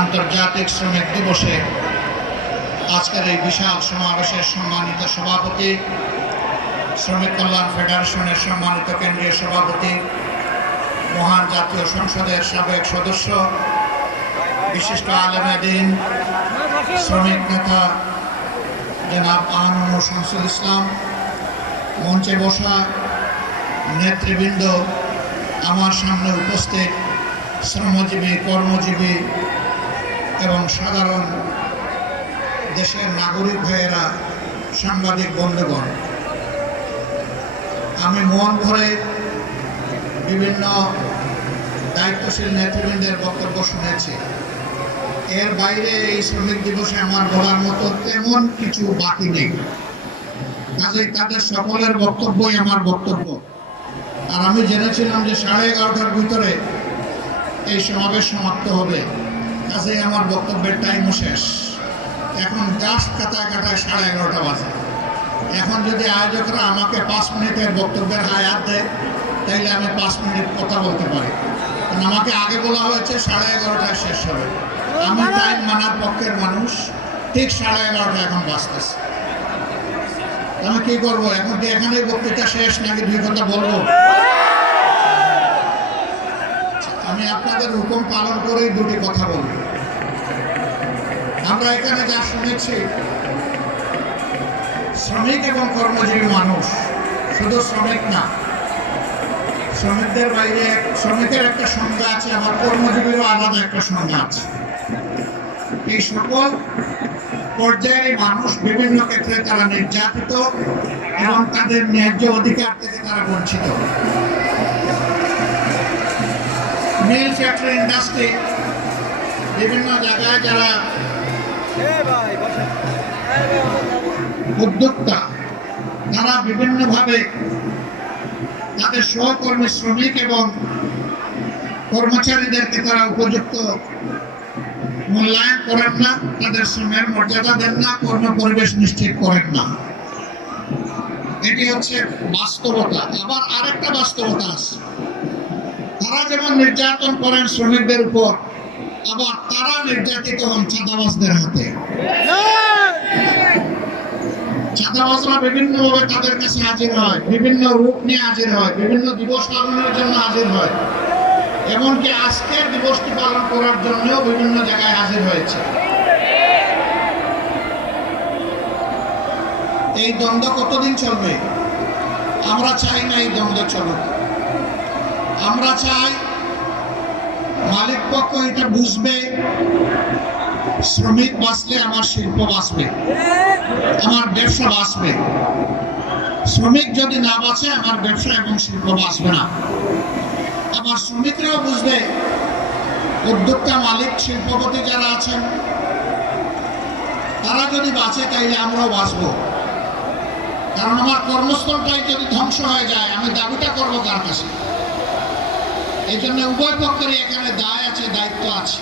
আন্তর্জাতিক শ্রমিক দিবসে আজকের এই বিশাল সমাবেশের সম্মানিত সভাপতি, শ্রমিক কল্যাণ ফেডারেশনের সম্মানিত কেন্দ্রীয় সভাপতি, মহান জাতীয় সংসদের সাবেক সদস্য, বিশিষ্ট আলেমেদিন শ্রমিক নেতা জনাব আহমদ শামসুল ইসলাম, মঞ্চে বসা নেতৃবৃন্দ, আমার সামনে উপস্থিত শ্রমজীবী, কর্মজীবী এবং সাধারণ দেশের নাগরিক ভাইয়েরা, সাংবাদিক বন্ধুগণ, আমি মন ভরে বিভিন্ন দায়িত্বশীল নেতৃবৃন্দের বক্তব্য শুনেছি। এর বাইরে এই শ্রমিক দিবসে আমার বলার মতো তেমন কিছু বাকি নেই। কাজেই তাদের সকলের বক্তব্যই আমার বক্তব্য। আর আমি জেনেছিলাম যে সাড়ে এগারোটার ভিতরে এই সমাবেশ সমাপ্ত হবে। কাজেই আমার বক্তব্যের টাইমও শেষ। এখন জাস্ট কাটায় কাটায় সাড়ে এগারোটা বাজে। এখন যদি আয়োজকরা আমাকে পাঁচ মিনিটের বক্তব্যের হায়াত দেয় তাইলে আমি পাঁচ মিনিট কথা বলতে পারি। কারণ আমাকে আগে বলা হয়েছে সাড়ে এগারোটায় শেষ হবে। আমি টাইম মানার পক্ষের মানুষ ঠিক সাড়ে এগারোটা এখন বাঁচতেছে আমি কি করব? এখন কি এখানেই বক্তৃতা শেষ নাকি দুই কথা বলব? আপনাদের হুকুম পালন করেই দুটি কথা বলব আমরা এখানে যা শুনেছি, শ্রমিক এবং কর্মজীবী মানুষ, শুধু শ্রমিক না, শ্রমিকদের বাইরে শ্রমিকের একটা সংজ্ঞা আছে, আবার কর্মজীবীরও আলাদা একটা সংজ্ঞা আছে। এই সকল পর্যায়ে মানুষ বিভিন্ন ক্ষেত্রে তারা নির্যাতিত এবং তাদের ন্যায্য অধিকার থেকে তারা বঞ্চিত। মিল ফ্যাক্টরি ইন্ডাস্ট্রি বিভিন্ন জায়গায় যারা উদ্যোক্তা, তারা বিভিন্নভাবে তাদের সহকর্মী, শ্রমিক এবং কর্মচারীদেরকে তারা উপযুক্ত মূল্যায়ন করেন না, তাদের শ্রমের মর্যাদা দেন না কর্ম পরিবেশ নিশ্চিত করেন না। এটি হচ্ছে বাস্তবতা। আবার আরেকটা বাস্তবতা আছে। তারা যেমন নির্যাতন করেন শ্রমিকদের উপর, আবার তারা নির্যাতিত হন চাঁদাবাজদের হাতে। চাঁদাবাজরা বিভিন্নভাবে তাদের কাছে হাজির হয়, বিভিন্ন রূপ নিয়ে হাজির হয়, বিভিন্ন দিবস পালনের জন্য হাজির হয়। এমনকি আজকের দিবসটি পালন করার জন্যও বিভিন্ন জায়গায় হাজির হয়েছে। এই দ্বন্দ্ব কতদিন চলবে? আমরা চাই না এই দ্বন্দ্ব চলুক। আমরা চাই মালিক পক্ষ এটা বুঝবে, শ্রমিক বাঁচলে আমার শিল্প বাঁচবে, আমার ব্যবসা বাঁচবে। শ্রমিক যদি না বাঁচে, আমার ব্যবসা এবং শিল্প বাঁচবে না। আমার শ্রমিকরাও বুঝবে, উদ্যোক্তা, মালিক, শিল্পপতি যারা আছেন, তারা যদি বাঁচে তাইলে আমরাও বাঁচবো। কারণ আমার কর্মস্থলটাই যদি ধ্বংস হয়ে যায়, আমি দাবিটা করব কার কাছে? এই জন্য উভয় পক্ষেরই এখানে দায় আছে, দায়িত্ব আছে।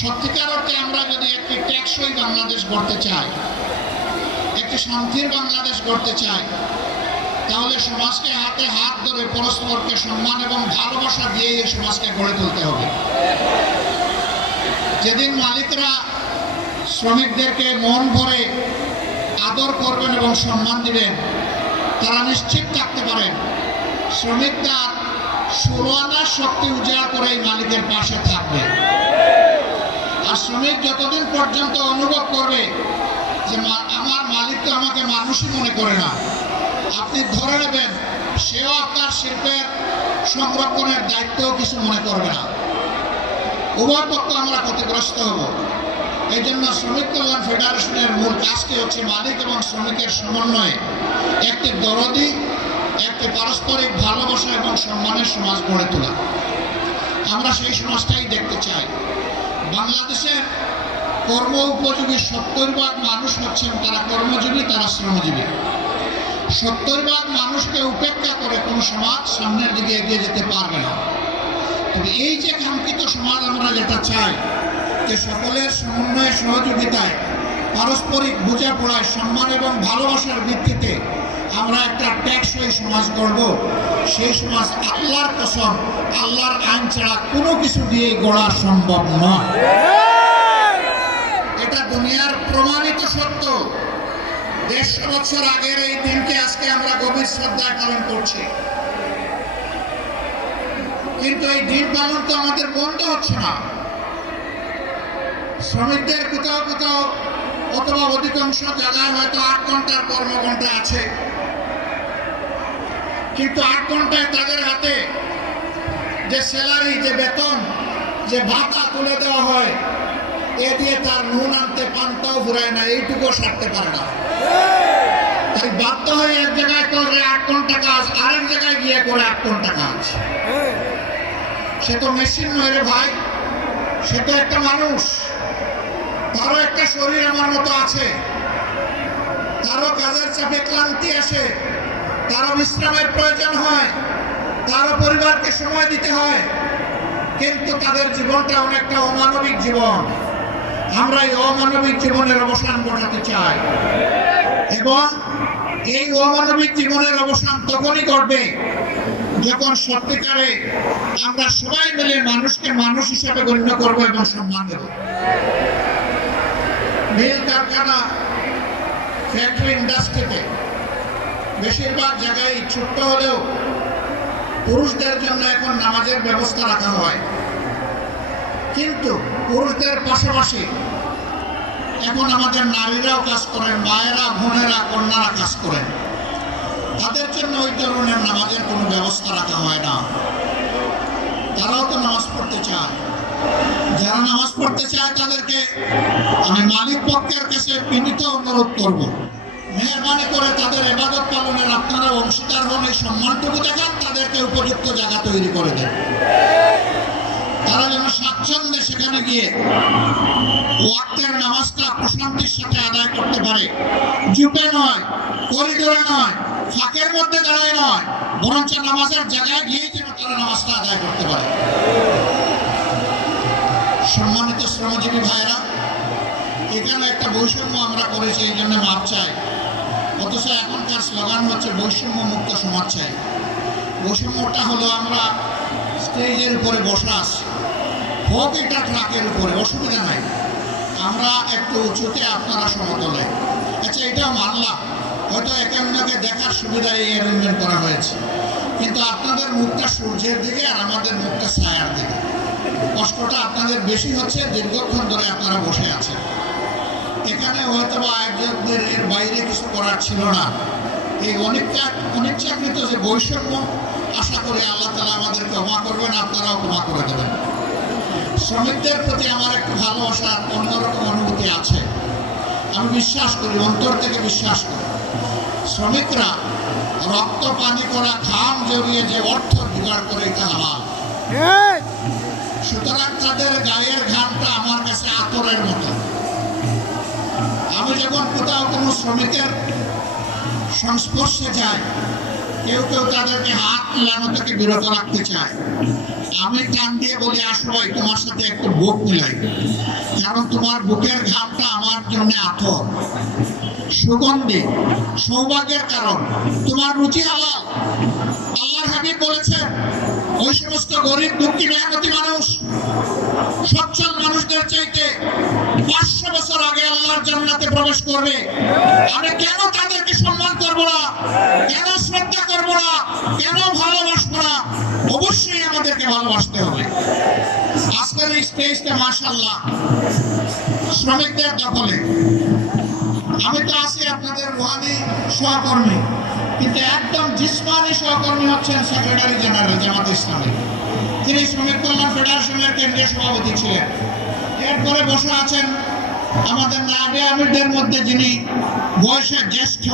সত্যিকার অর্থে আমরা যদি একটি টেকসই বাংলাদেশ গড়তে চাই, একটি শান্তির বাংলাদেশ গড়তে চাই, তাহলে সমাজকে হাতে হাত ধরে পরস্পরকে সম্মান এবং ভালোবাসা দিয়ে এই সমাজকে গড়ে তুলতে হবে। যেদিন মালিকরা শ্রমিকদেরকে মন ভরে আদর করবেন এবং সম্মান দিবেন, তারা নিশ্চিত থাকতে পারেন। শ্রমিক তার ষোলো আনার শক্তি উজাড় করে এই মালিকের পাশে থাকবে। আর শ্রমিক যতদিন পর্যন্ত অনুভব করবে যে আমার মালিক তো আমাকে মানুষই মনে করে না, আপনি ধরে নেবেন সেও আপনার শিল্পের সংরক্ষণের দায়িত্বও কিছু মনে করবে না। উভয় পক্ষ আমরা ক্ষতিগ্রস্ত হব। এই জন্য শ্রমিক কল্যাণ ফেডারেশনের মূল কাজটি হচ্ছে মালিক এবং শ্রমিকের সমন্বয়ে একটি দরদি একটি পারস্পরিক ভালোবাসা এবং সম্মানের সমাজ গড়ে তোলা। আমরা সেই সমাজটাই দেখতে চাই। বাংলাদেশের কর্ম উপযোগী সত্তর ভাগ মানুষ হচ্ছেন, তারা কর্মজীবী, তারা শ্রমজীবী। সত্তর ভাগ মানুষকে উপেক্ষা করে কোনো সমাজ সামনের দিকে এগিয়ে যেতে পারবে না। তবে এই যে কাঙ্ক্ষিত সমাজ আমরা যেটা চাই, যে সকলের সমন্বয়ে, সহযোগিতায়, পারস্পরিক বোঝাপড়ায়, সম্মান এবং ভালোবাসার ভিত্তিতে আমরা একটা টেকসই সমাজ করব সেই সমাজ আল্লাহর কসম আল্লাহর আইন ছাড়া কোনো কিছু দিয়ে গড়া সম্ভব নয়। এটা দুনিয়ার প্রমাণিত সত্য। দেড়শো বছর আগের এই দিনকে আজকে আমরা গভীর শ্রদ্ধায় পালন করছি। কিন্তু এই দিন পালন তো আমাদের বন্ধ হচ্ছে না। শ্রমিকদের কোথাও কোথাও অথবা অধিকাংশ জায়গায় হয়তো আট ঘণ্টার কর্মঘণ্টা আছে। কিন্তু আট ঘন্টায় তাদের হাতে যে স্যালারি, যে বেতন, যে ভাতা তুলে দেওয়া হয়, এ দিয়ে তার নুন আনতে, পান্তাও ঘুরায় না এইটুকু সারতে পারে না। তাই বাধ্য হয়ে এক জায়গায় করে আট ঘণ্টা কাজ, আরেক জায়গায় গিয়ে করে আট ঘণ্টা কাজ। সে তো মেশিন নয় রে ভাই, সে তো একটা মানুষ। তারও একটা শরীর আমার মতো আছে। তারও কাজের চাপে ক্লান্তি আসে। তারও বিশ্রামের প্রয়োজন হয় তারও পরিবারকে সময় দিতে হয়, কিন্তু তাদের জীবনটা অনেকটা অমানবিক জীবন। আমরা এই অমানবিক জীবনের অবসান ঘটাতে চাই। এবং এই অমানবিক জীবনের অবসান তখনই ঘটবে যখন সত্যিকারে আমরা সবাই মিলে মানুষকে মানুষ হিসাবে গণ্য করব এবং সম্মান দেব। মিল কারখানা ফ্যাক্টরি ইন্ডাস্ট্রিতে বেশিরভাগ জায়গায় ছোট্ট হলেও পুরুষদের জন্য এখন নামাজের ব্যবস্থা রাখা হয়। কিন্তু পুরুষদের পাশাপাশি এখন আমাদের নারীরাও কাজ করেন, মায়েরা, বোনেরা, কন্যারা কাজ করেন। তাদের জন্য ওই ধরনের নামাজের কোনো ব্যবস্থা রাখা হয় না। তারাও তো নামাজ পড়তে চায়। যারা নামাজ পড়তে চায় তাদেরকে আমি মালিক পক্ষের কাছে বিনীত অনুরোধ করব। মেহরবানি করে তাদের এবাদত পালনের আপনারা অংশীদার হন, এই সম্মানটুকু দেখান, তাদেরকে উপযুক্ত জায়গা তৈরি করে দেন। তারা যেন স্বাচ্ছন্দ্যে সেখানে গিয়ে ওয়াক্তের নামাজটা প্রশান্তির সাথে আদায় করতে পারে। জুপে নয়, করিডোরে নয়, ফাঁকের মধ্যে দাঁড়ায় নয়, বরঞ্চ নামাজের জায়গায় গিয়ে যেন তারা নামাজটা আদায় করতে পারে। সম্মানিত শ্রমজীবী ভাইরা এখানে একটা বৈষম্য আমরা করেছি, এই জন্য মাপ চাই। অথচ এখনকার স্লোগান হচ্ছে বৈষম্য মুক্ত সমাজ চাই। বৈষম্যটা হলো আমরা স্টেজের উপরে বসা হোক এটা ট্রাকের উপরে, অসুবিধা নাই। আমরা একটু উঁচুতে আপনারা সমতলে। আচ্ছা এটাও মানলাম। হয়তো একে অন্যকে দেখার সুবিধা এই অ্যারেঞ্জমেন্ট করা হয়েছে। কিন্তু আপনাদের মুখটা সূর্যের দিকে আর আমাদের মুখটা ছায়ার দিকে। কষ্টটা আপনাদের বেশি হচ্ছে, দীর্ঘক্ষণ ধরে আপনারা বসে আছেন। এখানে হয়তো বা আয়োজকদের এর বাইরে কিছু করার ছিল না। এই অনেকটা অনিচ্ছাকৃত যে বৈষম্য আশা করি আল্লাহ তালা আমাদের ক্ষমা করবেন আপনারাও ক্ষমা করে দেবেন। শ্রমিকদের প্রতি আমার একটু ভালোবাসা অন্যরকম অনুভূতি আছে। আমি বিশ্বাস করি অন্তর থেকে বিশ্বাস করি। শ্রমিকরা রক্ত পানি করা ঘাম জড়িয়ে যে অর্থ জোগাড় করে এটা হালাল। সুতরাং তাদের গায়ের ঘামটা আমার কাছে আতরের মতো। আমি যখন কোথাও কোনো শ্রমিকের সংস্পর্শে যাই কেউ কেউ তাদেরকে হাত মিলানো থেকে বিরত রাখতে চায়। আমি টান দিয়ে বলি ভাই, তোমার সাথে একটু বুক মিলাই। কারণ তোমার বুকের ঘামটা আমার জন্য আতর। সুগন্ধি, সৌভাগ্যের কারণ। তোমার রুচি হালাল আল্লাহ হাবিব বলেছেন, ওই সমস্ত গরিব, দুঃখী মেহনতি মানুষ, সচ্ছল মানুষদের চাইতে পাঁচশো বছর আগে আল্লাহর জান্নাতে প্রবেশ করবে। আমি কেন তাদেরকে সম্মান করব না? কেন শ্রদ্ধা করব না? কেন ভালোবাসবো না? অবশ্যই আমাদেরকে ভালোবাসতে হবে। আজকের এই স্টেজটা মাশাল্লাহ শ্রমিকদের দখলে। আমি তো আছি আপনাদের রুহানি সহকর্মী। কিন্তু একদম জিসমানি সহকর্মী হচ্ছেন সেক্রেটারি জেনারেল জামাত ইসলামী। তিনি শ্রমিক কল্যাণ ফেডারেশনের কেন্দ্রীয় সভাপতি ছিলেন। এরপরে বসে আছেন আমাদের নায়বে আমিরদের মধ্যে যিনি বয়সে জ্যেষ্ঠ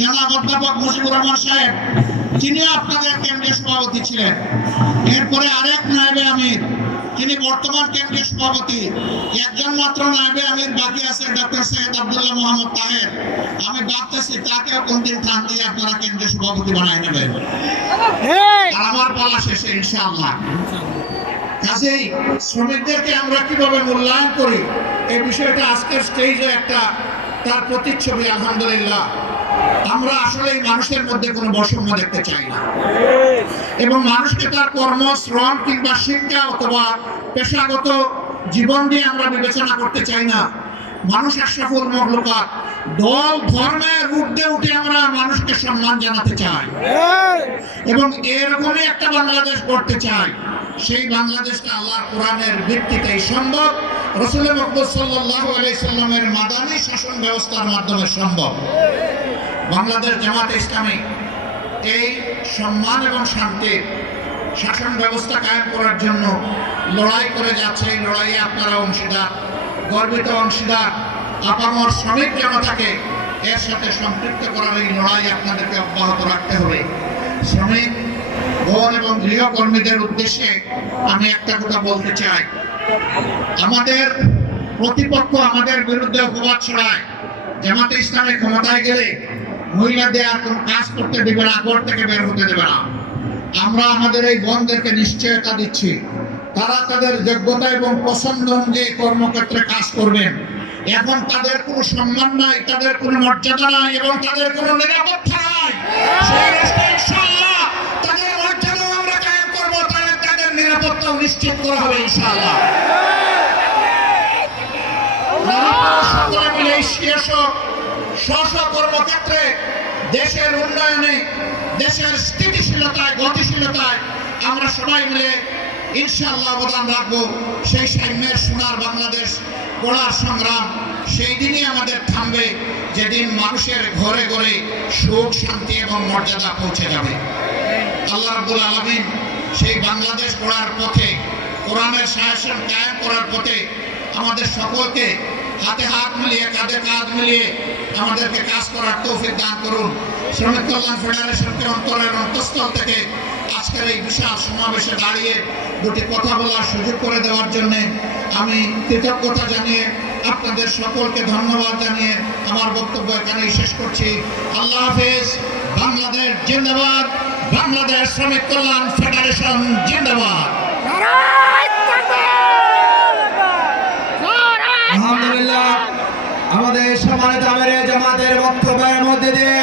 জনাব অধ্যাপক মুজিবুর রহমান সাহেব, তিনিও আপনাদের কেন্দ্রীয় সভাপতি ছিলেন। এরপরে আরেক নায়বে আমির তিনি বর্তমান কেন্দ্রীয় সভাপতি। একজন মাত্র নায়বে আমির বাকি আছে ডক্টর সৈয়দ আবদুল্লাহ মোহাম্মদ তাহের। আমি ভাবতেছি তাকেও কোনদিন টান দিয়ে আপনারা কেন্দ্রীয় সভাপতি বানায় নেবেন। আমার পালা শেষে ইনশাআল্লাহ। কাজেই শ্রমিকদেরকে আমরা কীভাবে মূল্যায়ন করি এই বিষয়টা আজকের স্টেজে একটা তার প্রতিচ্ছবি আলহামদুলিল্লাহ। আমরা আসলে এই মানুষের মধ্যে কোনো বৈষম্য দেখতে চাই না। এবং মানুষকে তার কর্ম, শ্রম কিংবা শিক্ষা অথবা পেশাগত জীবন দিয়ে আমরা বিবেচনা করতে চাই না। মানুষ আশরাফুল মখলুকাত দল ধর্মের ঊর্ধ্বে উঠে আমরা মানুষকে সম্মান জানাতে চাই। এবং এরকমই একটা বাংলাদেশ করতে চাই। সেই বাংলাদেশটা আল্লাহ কোরআনের ভিত্তিতেই সম্ভব। রসুল মকবুল সাল্লাহ মাদানী শাসন ব্যবস্থার মাধ্যমে সম্ভব। বাংলাদেশ জামাতে ইসলামী এই সম্মান এবং শান্তির শাসন ব্যবস্থা কায়েম করার জন্য লড়াই করে যাচ্ছে। এই লড়াইয়ে আপনারা অংশীদার, গর্বিত অংশীদার, আপামর শ্রমিক জনতাকে এর সাথে সম্পৃক্ত করার এই লড়াই আপনাদেরকে অব্যাহত রাখতে হবে। শ্রমিক, বন এবং গৃহকর্মীদের উদ্দেশ্যে আমি একটা কথা বলতে চাই। আমাদের প্রতিপক্ষ আমাদের বিরুদ্ধে অপবাদ ছড়ায়। জামাতে ইসলামে ক্ষমতায় গেলে মহিলাদের আর কোনো কাজ করতে দেবে না ঘর থেকে বের হতে দেবে না। আমরা আমাদের এই বোনদেরকে নিশ্চয়তা দিচ্ছি। তারা তাদের যোগ্যতা এবং পছন্দ অনুযায়ী কর্মক্ষেত্রে কাজ করবেন। এখন তাদের কোনো সম্মান নাই তাদের কোনো মর্যাদা নাই এবং তাদের কোনো নিরাপত্তা নাই। তাদের মর্যাদাও আমরা কায়েম করব তাদের তাদের নিরাপত্তাও নিশ্চিত করা হবে ইনশাআল্লাহ। সকলে মিলে শীর্ষ স্ব কর্মক্ষেত্রে দেশের উন্নয়নে, দেশের স্থিতিশীলতায়, গতিশীলতায় আমরা সবাই মিলে ইনশাআল্লাহ অবদান রাখব। সেই সাম্যের সোনার বাংলাদেশ গড়ার সংগ্রাম সেই দিনই আমাদের থামবে, যেদিন মানুষের ঘরে ঘরে সুখ, শান্তি এবং মর্যাদা পৌঁছে যাবে। আল্লাহ রাব্বুল আলামিন সেই বাংলাদেশ গড়ার পথে, কোরআনের শাসন কায়েম করার পথে আমাদের সকলকে হাতে হাত মিলিয়ে, কাঁধে কাঁধ মিলিয়ে আমাদেরকে কাজ করার তৌফিক দান করুন। শ্রমিক কল্যাণ ফেডারেশনকে অন্তরের অন্তঃস্থল থেকে আজকের এই বিশাল সমাবেশে দাঁড়িয়ে দুটি কথা বলার সুযোগ করে দেওয়ার জন্য আমি কৃতজ্ঞতা জানিয়ে আপনাদের সকলকে ধন্যবাদ জানিয়ে আমার বক্তব্য এখানেই শেষ করছি। আল্লাহ হাফেজ, বাংলাদেশ জিন্দাবাদ, বাংলাদেশ শ্রমিক কল্যাণ ফেডারেশন জিন্দাবাদ। আলহামদুলিল্লাহ। আমাদের সম্মানিত আমিরে জামাতের বক্তব্যের মধ্যে দিয়ে